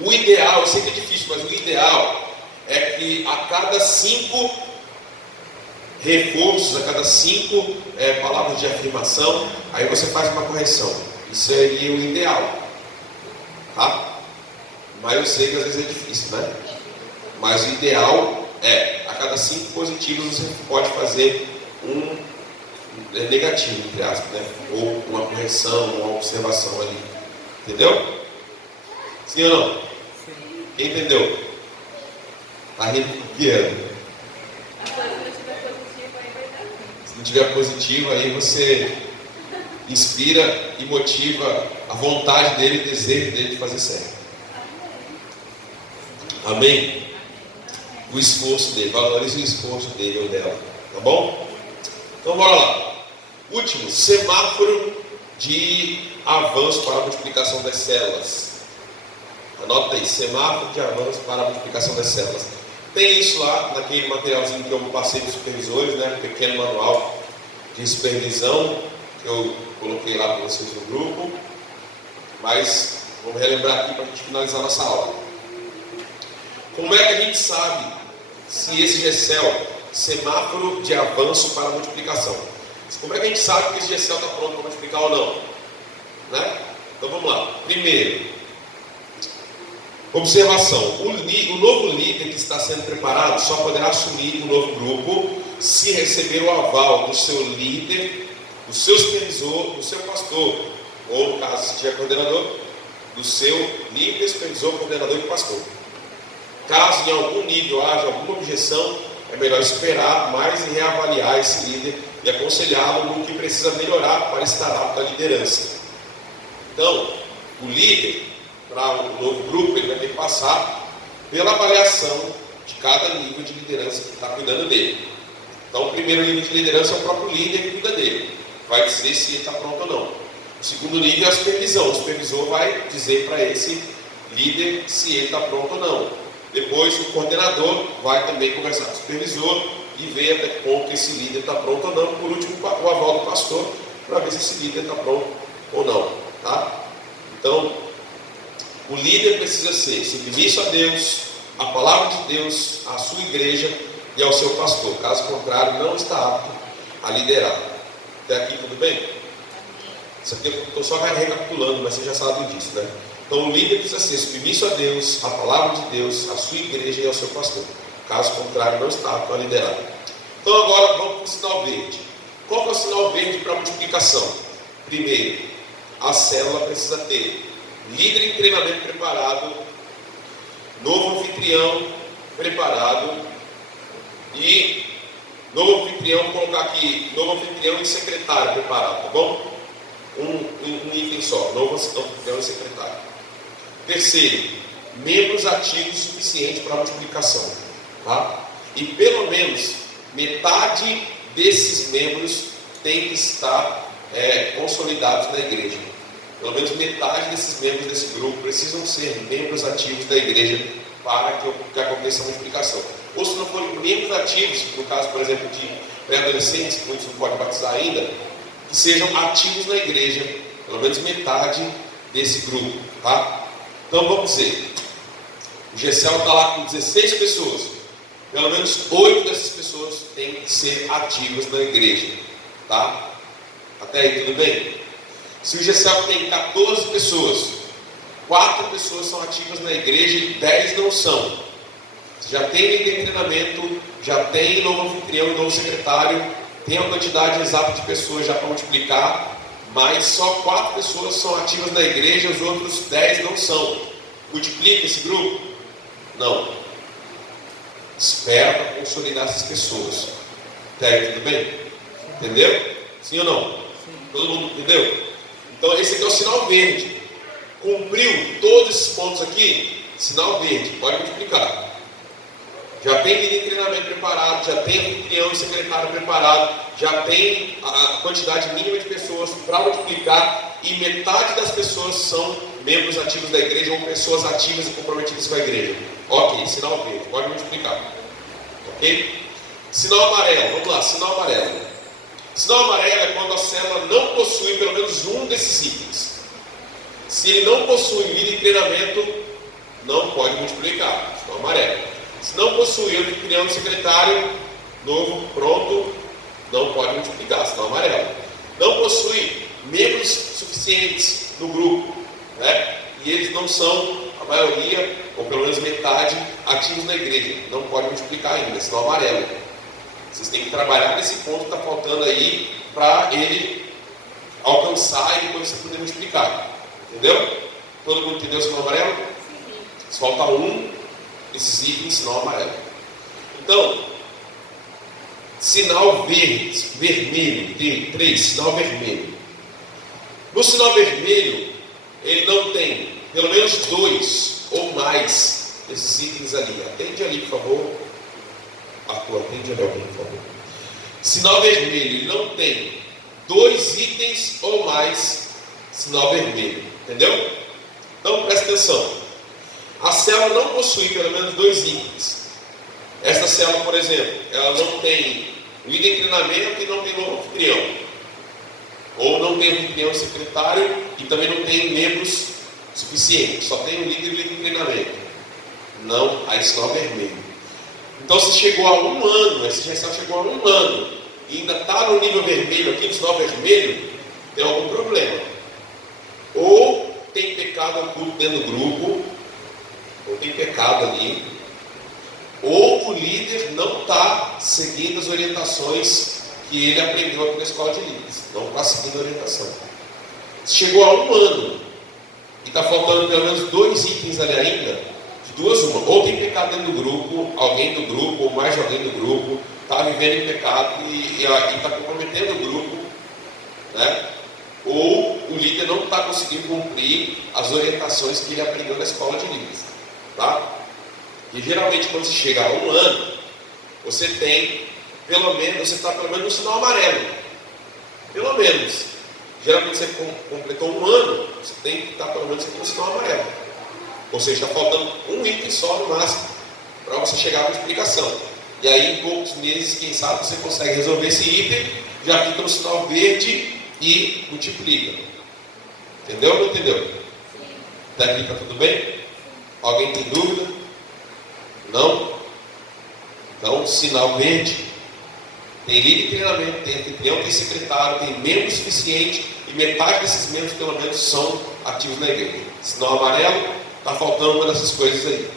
O ideal, eu sei que é difícil, mas o ideal é que a cada 5 reforços, a cada 5 palavras de afirmação, aí você faz uma correção. Isso seria o ideal. Tá? Mas eu sei que às vezes é difícil, né? Mas o ideal é, a cada 5 positivos você pode fazer um negativo, entre aspas, né? Ou uma correção, uma observação ali. Entendeu? Sim ou não? Sim. Quem entendeu? Tá rindo por quê? Se não tiver positivo, aí você inspira e motiva a vontade dele, o desejo dele de fazer certo. Amém? O esforço dele, valorize o esforço dele ou dela, tá bom? Então bora lá. Último, semáforo de avanço para a multiplicação das células. Anota aí, semáforo de avanço para a multiplicação das células. Tem isso lá naquele materialzinho que eu passei para os supervisores, né? Um pequeno manual de supervisão que eu coloquei lá para vocês no grupo. Mas vamos relembrar aqui para a gente finalizar nossa aula. Como é que a gente sabe se esse GCEL, semáforo de avanço para a multiplicação? Como é que a gente sabe que esse GCEL está pronto para multiplicar ou não? Né? Então vamos lá. Primeiro, observação. O novo líder que está sendo preparado só poderá assumir o novo grupo se receber o aval do seu líder, do seu supervisor, do seu pastor, ou no caso, se tiver coordenador, do seu líder, supervisor, coordenador e pastor. Caso em algum nível haja alguma objeção, é melhor esperar mais e reavaliar esse líder e aconselhá-lo no que precisa melhorar para estar apto à liderança. Então, o líder, para o novo grupo, ele vai ter que passar pela avaliação de cada nível de liderança que está cuidando dele. Então, o primeiro nível de liderança é o próprio líder que cuida dele. Vai dizer se ele está pronto ou não. O segundo nível é a supervisão. O supervisor vai dizer para esse líder se ele está pronto ou não. Depois, o coordenador vai também conversar com o supervisor e ver até que ponto esse líder está pronto ou não. Por último, o aval do pastor para ver se esse líder está pronto ou não. Tá? Então, o líder precisa ser submisso a Deus, à palavra de Deus, à sua igreja e ao seu pastor. Caso contrário, não está apto a liderar. Até aqui tudo bem? Isso aqui eu estou só recapitulando, mas você já sabe disso, né? Então o líder precisa ser submisso a Deus, à palavra de Deus, à sua igreja e ao seu pastor. Caso contrário, não está apto a liderar. Então agora vamos para o sinal verde. Qual que é o sinal verde para a multiplicação? Primeiro, a célula precisa ter líder em treinamento preparado, novo anfitrião preparado e novo anfitrião, vou colocar aqui, novo anfitrião e secretário preparado, tá bom? Um item só, novo anfitrião e secretário. Terceiro, membros ativos suficientes para a multiplicação, tá? E pelo menos metade desses membros tem que estar consolidados na igreja. Pelo menos metade desses membros desse grupo precisam ser membros ativos da igreja para que aconteça a multiplicação. Ou se não forem membros ativos, no caso, por exemplo, de pré-adolescentes, que muitos não podem batizar ainda, que sejam ativos na igreja, pelo menos metade desse grupo, tá? Então vamos dizer, o GCEL está lá com 16 pessoas, pelo menos 8 dessas pessoas têm que ser ativas na igreja, tá? Até aí tudo bem? Se o GCEL tem 14 pessoas, 4 pessoas são ativas na igreja e 10 não são. Já tem líder em treinamento, já tem novo anfitrião e novo secretário, tem a quantidade exata de pessoas já para multiplicar, mas só 4 pessoas são ativas na igreja, os outros 10 não são. Multiplica esse grupo? Não. Espera para consolidar essas pessoas. Até tudo bem? Entendeu? Sim ou não? Sim. Todo mundo entendeu? Então esse aqui é o sinal verde. Cumpriu todos esses pontos aqui? Sinal verde, pode multiplicar. Já tem líder em treinamento preparado, já tem anfitrião e secretário preparado, já tem a quantidade mínima de pessoas para multiplicar e metade das pessoas são membros ativos da igreja ou pessoas ativas e comprometidas com a igreja. Ok, sinal verde, pode multiplicar. Ok? Sinal amarelo, vamos lá, sinal amarelo. Sinal amarelo é quando a célula não possui pelo menos um desses itens. Se ele não possui líder em treinamento, não pode multiplicar. Sinal amarelo. Se não possui anfitrião secretário, novo, pronto, não pode multiplicar. Sinal amarelo. Não possui membros suficientes no grupo, né? E eles não são, a maioria, ou pelo menos metade, ativos na igreja. Não pode multiplicar ainda. Sinal amarelo. Vocês têm que trabalhar nesse ponto que está faltando aí para ele alcançar e depois você poder multiplicar. Entendeu? Todo mundo entendeu o sinal amarelo? Sim. Falta um desses itens, sinal amarelo. Então, sinal verde, vermelho, tem 3, sinal vermelho. No sinal vermelho, ele não tem pelo menos 2 ou mais desses itens ali. Atende ali, por favor. Arthur, atende ali alguém, por favor. Sinal vermelho, ele não tem 2 itens ou mais, sinal vermelho. Entendeu? Então, presta atenção. A célula não possui pelo menos 2 itens. Esta célula, por exemplo, ela não tem líder em treinamento e não tem novo anfitrião. Ou não tem anfitrião secretário e também não tem membros suficientes. Só tem um líder em treinamento. Não, aí sinal vermelho. Então, se chegou a 1 ano, esse GECEL chegou a 1 ano e ainda está no nível vermelho, aqui no sinal vermelho, tem algum problema. Ou tem pecado oculto dentro do grupo, ou tem pecado ali, ou o líder não está seguindo as orientações que ele aprendeu aqui na escola de líderes, não está seguindo a orientação. Se chegou a 1 ano e está faltando pelo menos 2 itens ali ainda, de 2 uma, ou tem pecado dentro do grupo, alguém do grupo, ou mais de alguém do grupo, está vivendo em pecado e está comprometendo o grupo, né? Ou o líder não está conseguindo cumprir as orientações que ele aprendeu na escola de líderes, tá? E geralmente quando você chega a 1 ano, você tem pelo menos, você está pelo menos no sinal amarelo, pelo menos. Geralmente você completou 1 ano, você tem que estar pelo menos aqui no sinal amarelo, ou seja, está faltando um item só no máximo para você chegar à multiplicação. E aí em poucos meses, quem sabe, você consegue resolver esse item, já fica no sinal verde e multiplica. Entendeu ou não entendeu? Até aqui está tudo bem? Alguém tem dúvida? Não? Então, sinal verde. Tem líder de treinamento, tem anfitrião, tem secretário, tem membro suficiente e metade desses membros, pelo menos, são ativos na igreja. Sinal amarelo, está faltando uma dessas coisas aí.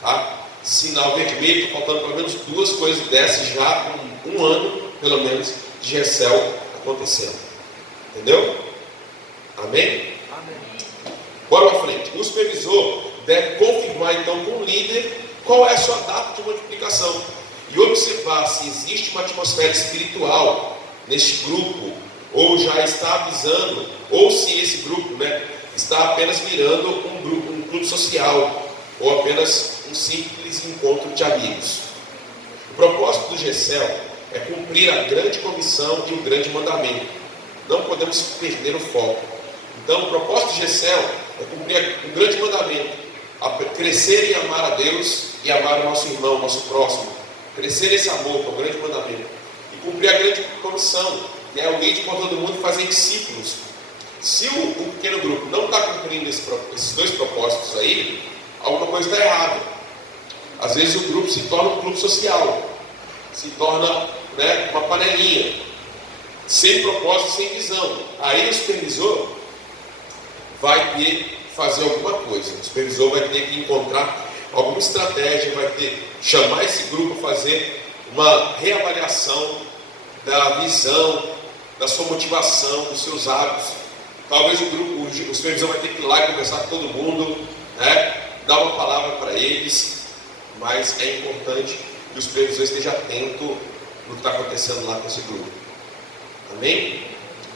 Tá? Sinal vermelho, está faltando pelo menos 2 coisas dessas já com 1 ano, pelo menos, de GECEL acontecendo. Entendeu? Amém? Amém. Bora para frente. O supervisor deve confirmar então com o líder qual é a sua data de multiplicação e observar se existe uma atmosfera espiritual neste grupo, ou já está avisando, ou se esse grupo, né, está apenas virando um clube social, ou apenas um simples encontro de amigos. O propósito do GECEL é cumprir a grande comissão e o grande mandamento. Não podemos perder o foco. Então, o propósito de GECEL é cumprir o grande mandamento, crescer em amar a Deus e amar o nosso irmão, o nosso próximo. Crescer esse amor, que é o grande mandamento. E cumprir a grande comissão, que é o guia por todo mundo e fazer discípulos. Se o pequeno grupo não está cumprindo esses 2 propósitos aí, alguma coisa está errada. Às vezes o grupo se torna um clube social, se torna, né, uma panelinha, sem propósito, sem visão. Aí o supervisor vai ter que fazer alguma coisa. O supervisor vai ter que encontrar alguma estratégia, vai ter que chamar esse grupo a fazer uma reavaliação da visão, da sua motivação, dos seus hábitos. Talvez o supervisor vai ter que ir lá e conversar com todo mundo, né? Dar uma palavra para eles, mas é importante que o supervisor esteja atento no que está acontecendo lá com esse grupo. Amém?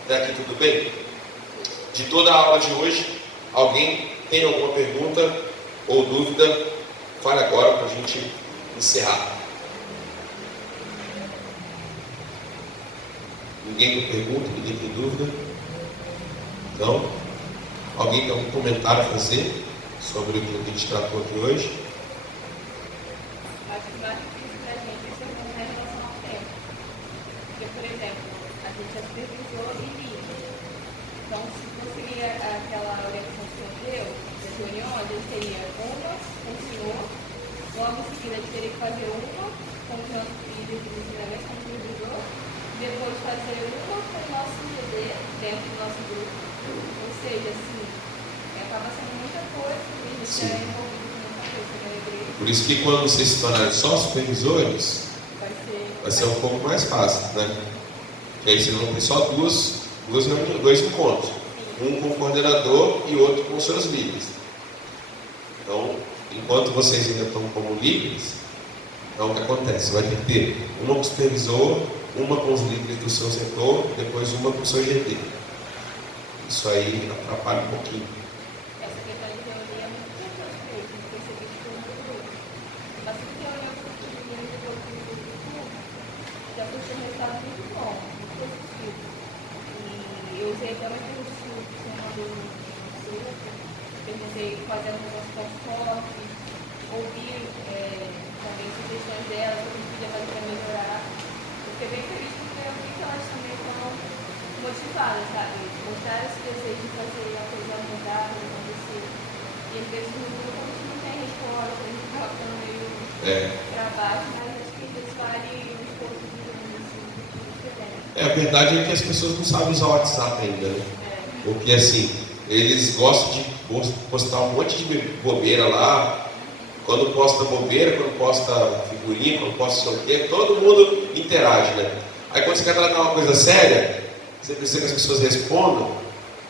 Até aqui tudo bem? De toda a aula de hoje, alguém tem alguma pergunta ou dúvida? Fale agora para a gente encerrar. Ninguém tem pergunta? Ninguém tem dúvida? Não? Alguém tem algum comentário a fazer sobre o que a gente tratou aqui hoje? Acho que mais difícil para a gente é em relação ao tempo. Porque, por exemplo, às gente é supervisor e líder. Então, se você seguir aquela orientação que o senhor deu, das reuniões, a gente teria uma com o senhor, logo em seguida a gente teria que fazer uma com os nossos líderes de ensinamento como supervisor, depois fazer uma com o nosso líder dentro do nosso grupo. Ou seja, assim, acaba sendo muita coisa e a gente é envolvido com muita coisa na igreja. Por isso que quando vocês se tornarem só supervisores, vai ser um pouco mais fácil, né? Porque aí você não tem só dois encontros. Um com o coordenador e outro com os seus líderes. Então, enquanto vocês ainda estão como líderes, então o que acontece? Você vai ter que ter uma com o supervisor, uma com os líderes do seu setor, depois uma com o seu GT. Isso aí atrapalha um pouquinho. Essa questão de reunir é muito importante mesmo, percebi que foi muito bom. Bastante reunião que eu tive depois do grupo, já puxou um resultado muito bom, muito positivo. E eu usei até uma pergunta que você mandou no grupo, perguntei quais eram os nossos pontos fortes, ouvi também sugestões delas, o que a gente podia fazer para melhorar. Eu fiquei bem feliz porque eu vi que elas também foram motivadas, sabe? Mostraram esse desejo de fazer a coisa mudar, acontecer. E às vezes no grupo a gente não tem resposta, a gente acaba ficando meio para baixo, mas acho que eles vale um esforço de diferente. A verdade é que as pessoas não sabem usar o WhatsApp ainda, né? Porque assim, eles gostam de postar um monte de bobeira lá. Quando posta bobeira, quando posta figurinha, quando posta sei o quê, todo mundo interage, né? Aí quando você quer tratar uma coisa séria, você precisa que as pessoas respondam,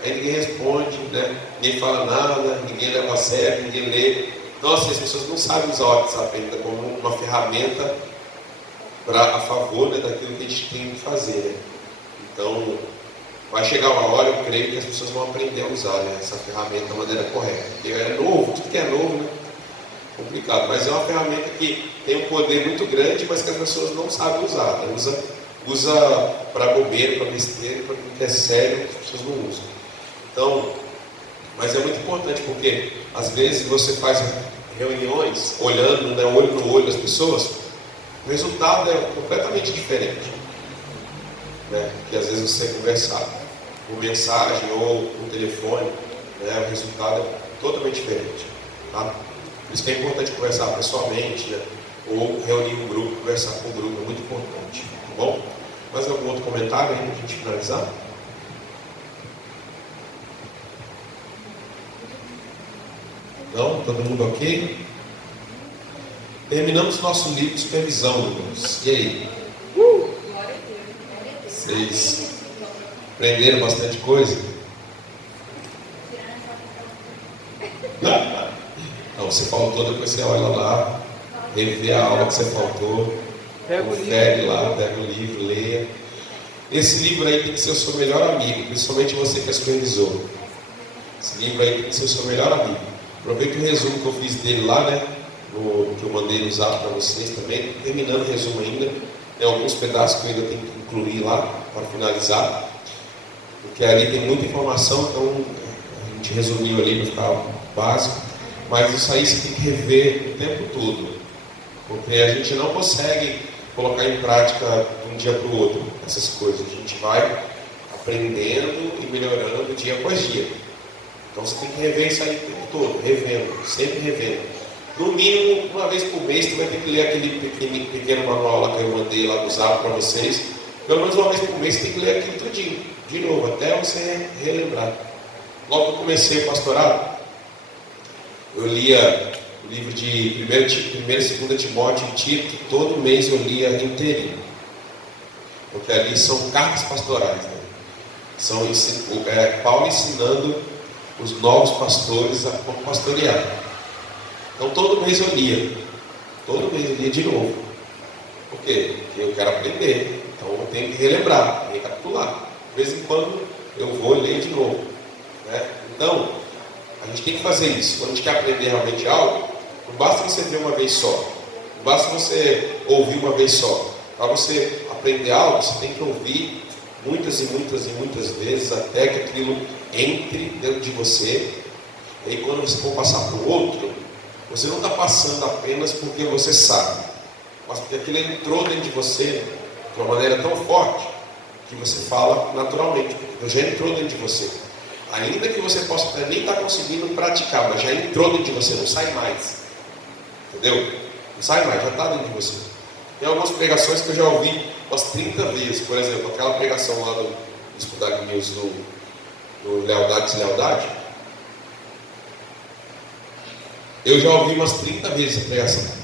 aí ninguém responde, né? Ninguém fala nada, ninguém leva a sério, ninguém lê. Então assim, as pessoas não sabem usar o WhatsApp ainda como uma ferramenta a favor, né, daquilo que a gente tem que fazer, né? Então, vai chegar uma hora, eu creio que as pessoas vão aprender a usar, né, essa ferramenta da maneira correta. Porque é novo, tudo que é novo, né? Complicado, mas é uma ferramenta que tem um poder muito grande, mas que as pessoas não sabem usar, né? Usa para bobeira, para besteira, para tudo que é sério, as pessoas não usam. Então, mas é muito importante porque às vezes você faz reuniões olhando, né, olho no olho das pessoas, o resultado é completamente diferente, né? Que às vezes você conversar por mensagem ou por telefone, né, o resultado é totalmente diferente, tá? Por isso que é importante conversar pessoalmente, né? Ou reunir um grupo, conversar com o grupo, é muito importante, tá bom? Mais algum outro comentário aí para a gente finalizar? Não? Todo mundo ok? Terminamos nosso livro de supervisão, irmãos. E aí? Vocês aprenderam bastante coisa? Não, você faltou, depois você olha lá, revê a aula que você faltou, confere lá, pega o livro, leia. Esse livro aí tem que ser o seu melhor amigo, principalmente você que é supervisor. Esse livro aí tem que ser o seu melhor amigo. Aproveita o resumo que eu fiz dele lá, né? Que eu mandei usar para vocês também. Terminando o resumo ainda. Tem alguns pedaços que eu ainda tenho que incluir lá para finalizar. Porque ali tem muita informação, então a gente resumiu ali para ficar básico. Mas isso aí você tem que rever o tempo todo. Porque a gente não consegue colocar em prática de um dia para o outro essas coisas. A gente vai aprendendo e melhorando dia após dia. Então você tem que rever isso aí o tempo todo, revendo, sempre revendo. No mínimo, uma vez por mês, você vai ter que ler aquele pequeno manual lá que eu mandei lá do Zap para vocês. Pelo menos uma vez por mês você tem que ler aquilo tudinho, de novo, até você relembrar. Logo que eu comecei o pastorado, eu lia o livro de 1 e 2 Timóteo e Tito, todo mês eu lia inteirinho. Porque ali são cartas pastorais, né? São Paulo ensinando os novos pastores a como pastorear. Então todo mês eu lia de novo. Por quê? Porque eu quero aprender, então eu tenho que relembrar, recapitular. De vez em quando eu vou e leio de novo, né? Então, a gente tem que fazer isso. Quando a gente quer aprender realmente algo, não basta você ver uma vez só, não basta você ouvir uma vez só. Para você aprender algo, você tem que ouvir muitas e muitas e muitas vezes até que aquilo entre dentro de você. E aí quando você for passar para o outro, você não está passando apenas porque você sabe, mas porque aquilo entrou dentro de você de uma maneira tão forte que você fala naturalmente. Deus já entrou dentro de você. Ainda que você possa até nem estar conseguindo praticar, mas já entrou dentro de você, não sai mais. Entendeu? Não sai mais, já está dentro de você. Tem algumas pregações que eu já ouvi umas 30 vezes. Por exemplo, aquela pregação lá do Escutar News do Lealdade e Deslealdade. Eu já ouvi umas 30 vezes a pregação.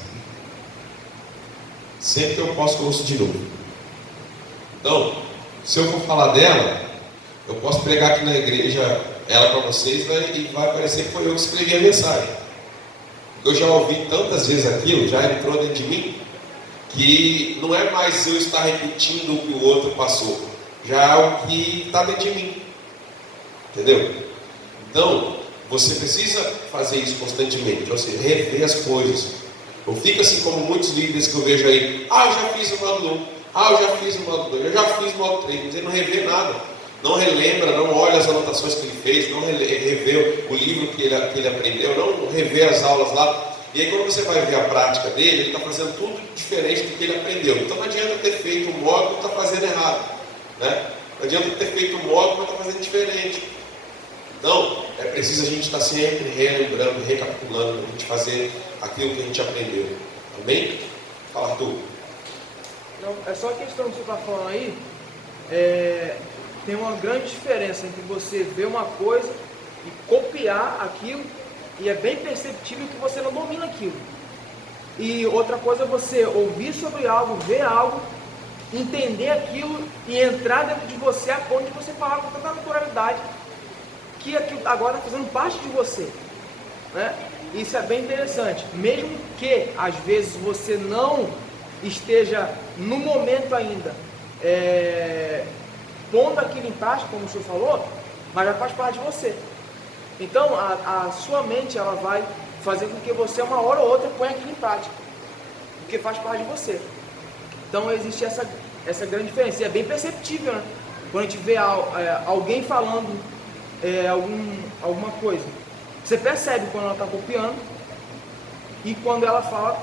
Sempre que eu posso, eu ouço de novo. Então, se eu for falar dela, eu posso pregar aqui na igreja ela para vocês, e vai parecer que foi eu que escrevi a mensagem. Eu já ouvi tantas vezes aquilo, já entrou dentro de mim, que não é mais eu estar repetindo o que o outro passou, já é o que está dentro de mim. Entendeu? Então, você precisa fazer isso constantemente, ou seja, rever as coisas. Não fica assim como muitos líderes que eu vejo aí, eu já fiz o módulo 1, eu já fiz o módulo 2, eu já fiz o módulo 3, mas ele não revê nada. Não relembra, não olha as anotações que ele fez, não revê o livro que ele aprendeu, não revê as aulas lá. E aí quando você vai ver a prática dele, ele está fazendo tudo diferente do que ele aprendeu. Então não adianta ter feito um módulo e está fazendo errado, né? Não adianta ter feito um módulo e está fazendo diferente. Então, é preciso a gente estar sempre relembrando, recapitulando, a gente fazer aquilo que a gente aprendeu. Amém? Fala, Arthur. Não, é só a questão que você está falando aí. Tem uma grande diferença entre você ver uma coisa e copiar aquilo, e é bem perceptível que você não domina aquilo. E outra coisa é você ouvir sobre algo, ver algo, entender aquilo e entrar dentro de você a ponto de você falar com tanta naturalidade que aquilo agora está fazendo parte de você, né? Isso é bem interessante, mesmo que às vezes você não esteja no momento ainda pondo aquilo em prática, como o senhor falou, mas já faz parte de você. Então a sua mente ela vai fazer com que você uma hora ou outra ponha aquilo em prática, porque faz parte de você. Então existe essa grande diferença, e é bem perceptível, né? Quando a gente vê alguém falando alguma coisa, você percebe quando ela está copiando e quando ela fala